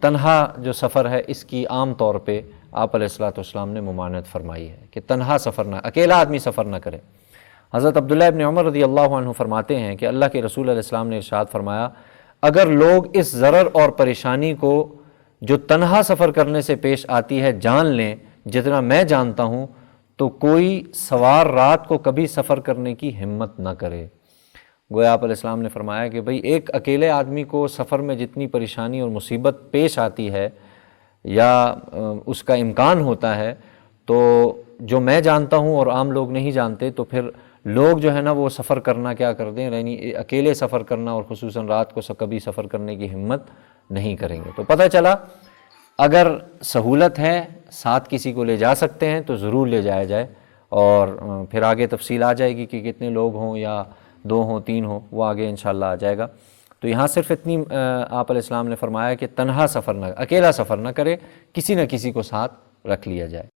تنہا جو سفر ہے اس کی عام طور پہ آپ علیہ الصلوۃ والسلام نے ممانعت فرمائی ہے کہ تنہا سفر نہ، اکیلا آدمی سفر نہ کرے۔ حضرت عبداللہ ابن عمر رضی اللہ عنہ فرماتے ہیں کہ اللہ کے رسول علیہ السلام نے ارشاد فرمایا، اگر لوگ اس ضرر اور پریشانی کو جو تنہا سفر کرنے سے پیش آتی ہے جان لیں جتنا میں جانتا ہوں، تو کوئی سوار رات کو کبھی سفر کرنے کی ہمت نہ کرے۔ گویا آپ علیہ السلام نے فرمایا کہ بھئی ایک اکیلے آدمی کو سفر میں جتنی پریشانی اور مصیبت پیش آتی ہے یا اس کا امکان ہوتا ہے، تو جو میں جانتا ہوں اور عام لوگ نہیں جانتے، تو پھر لوگ جو ہے نا وہ سفر کرنا کیا کر دیں، یعنی اکیلے سفر کرنا اور خصوصاً رات کو کبھی سفر کرنے کی ہمت نہیں کریں گے۔ تو پتہ چلا اگر سہولت ہے، ساتھ کسی کو لے جا سکتے ہیں تو ضرور لے جایا جائے، اور پھر آگے تفصیل آ جائے گی کہ کتنے لوگ ہوں یا 2 ہوں 3 ہوں، وہ آگے انشاءاللہ آ جائے گا۔ تو یہاں صرف اتنی آپ علیہ السلام نے فرمایا کہ تنہا سفر نہ، اکیلا سفر نہ کرے، کسی نہ کسی کو ساتھ رکھ لیا جائے۔